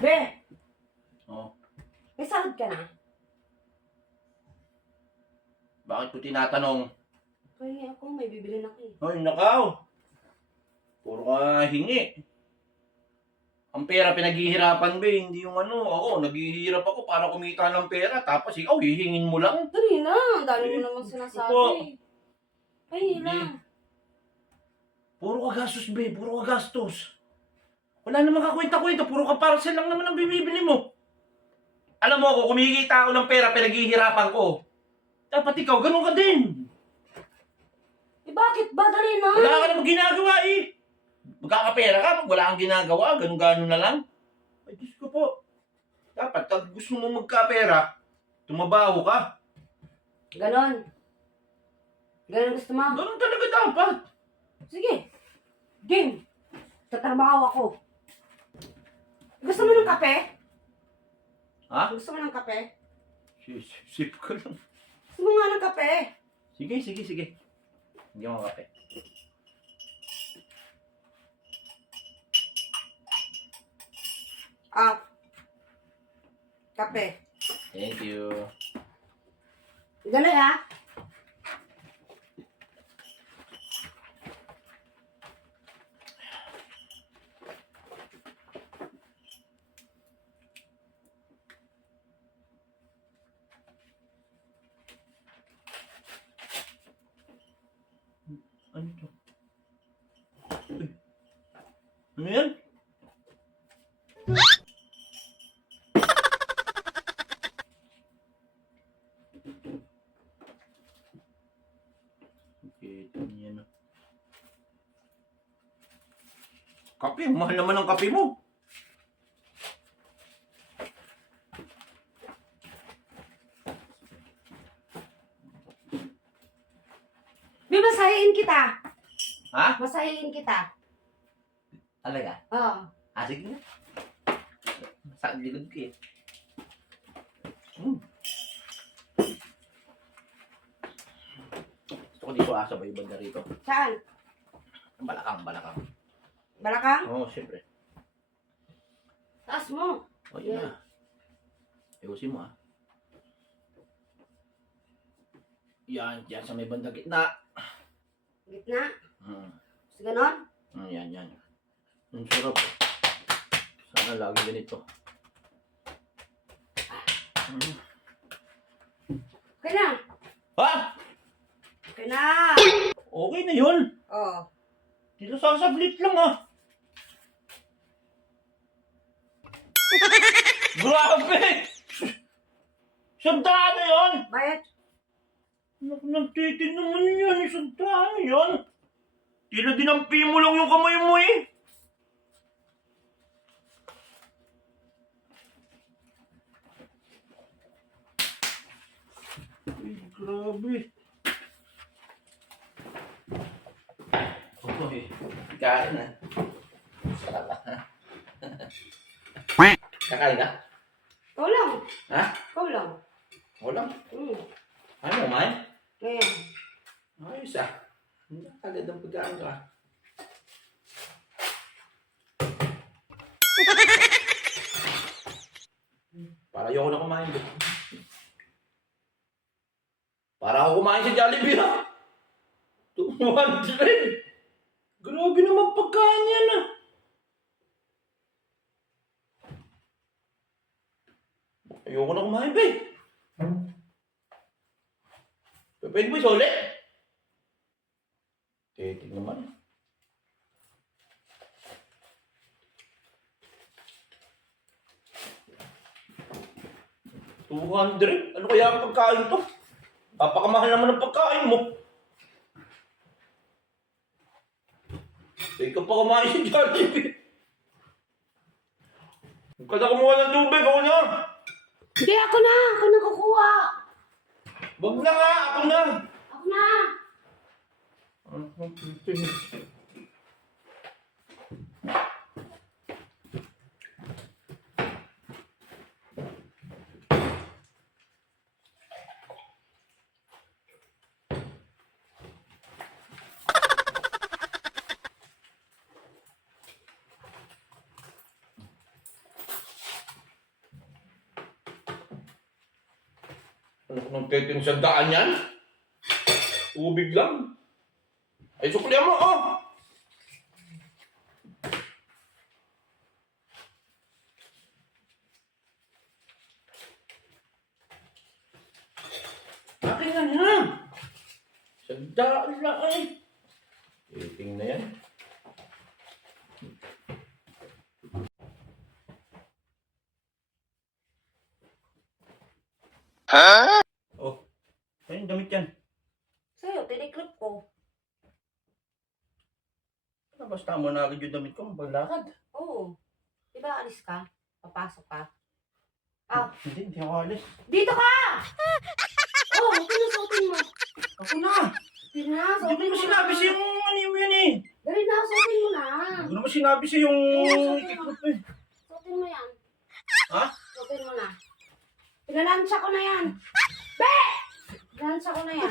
Be, Oh, may sahod ka na? bakit ko tinatanong? Kaya ako, may bibili na ako eh. Ay, nakaw. Puro ka hingi. Ang pera pinaghihirapan, be. Hindi yung ano. Ako, naghihirap ako para kumita ng pera. Tapos ikaw, hihingin mo lang. Dali na, ang dami mo Eh, namang opo. sinasabi. Ay, Hindi. lang. Puro ka gastos, be. Puro ka gastos. Wala namang kakwenta-kwenta. Puro ka parcel lang naman ang bibili mo. Alam mo ako, kumikita ako ng pera, pinaghihirapan ko. Dapat ikaw, ganun ka din. Eh, bakit ba? Dali na. Wala ka namang ginagawa eh. Magkakapera ka pag wala kang ginagawa, ganun-ganun na lang. Ay, Diyos ko po. Dapat, pag gusto mo magkapera, tumabaho ka. Ganon. Ganon gusto mo? Ganun talaga dapat. Sige. Game. Tatrabaho ako. Gusto mo ng kape? Ha? Gusto mo ng kape? Sip ko lang. Gusto mo nga ng kape? Sige. Hindi ako kape. Ah. Kape. Thank you. Ganon ha? Ano to? Uy. Ano yan? Okay, ito yan. Kape, mahal naman ang kape mo. Di masahiin kita. Ha? Masahiin kita. Talaga? Oo. Sige na. Sa likod ko eh. Gusto ko dito asabay banda rito. Saan? Balakang. Balakang? Oo, siyempre. Taas mo. O, yun na. Ayusin mo ah. Yan sa may bandang gitna. Gitna. Hmm. Gusto ganon? Yan. Ang sarap. Sana lagi ganito. Okay na. Ha? Okay na. Okay na yun. Oo. Dito sasablit lang ah. Grabe! Sandaan na yun! Bayad. Nagtitin naman yan. Sandaan na yun. Tila dinampi mo lang yung kamay mo eh. Ay, grabe. Uy, kain na. Sarap ha. Kakain ka? Ikaw lang. Ha? Ikaw lang. Wala. Hmm. Ayaw mo kumain? Ngayon. Ayos ah. Hindi agad ang pagkain ka. Para ayoko na kumain. Para ako kumain sa Jollibee ha. 200! Grabe naman pagkain yan ah. Ayoko na kumain ba eh. Pwede mo isole? Titig naman. $200? Ano kaya ang pagkain to? Papakamahal naman ang pagkain mo. Ikaw pa kumain sa Jollibee. Huwag ka na kumuha ng tubig, ako na. Hindi, ako na. Ako na kukuha. Wag na nga, ako na. Ako na. Ano kung tetin sa daan yan? Tubig lang. Ay, suklihan mo, oh! Akin na na! Sa daan lang ay. Teting na yan. Oh, ano yung damit yan? Sa'yo, tiniklip ko. Basta mo na agad yung damit ko, maglakad. Oo. Di ba alis ka? Papasok ka? Ah, Hindi ako alis. dito ka! Oh, pinusutin mo. Ako na! Dito na, Hindi suotin mo mo sinabi na. sa yung ano yun eh. Dali na, suotin mo na. Hindi mo sinabi sa yung Oo, ikiklop eh. Suotin mo yan. Ha? Suotin mo na. Pinalansya ko na yan. Be! Pinalansya ko na yan.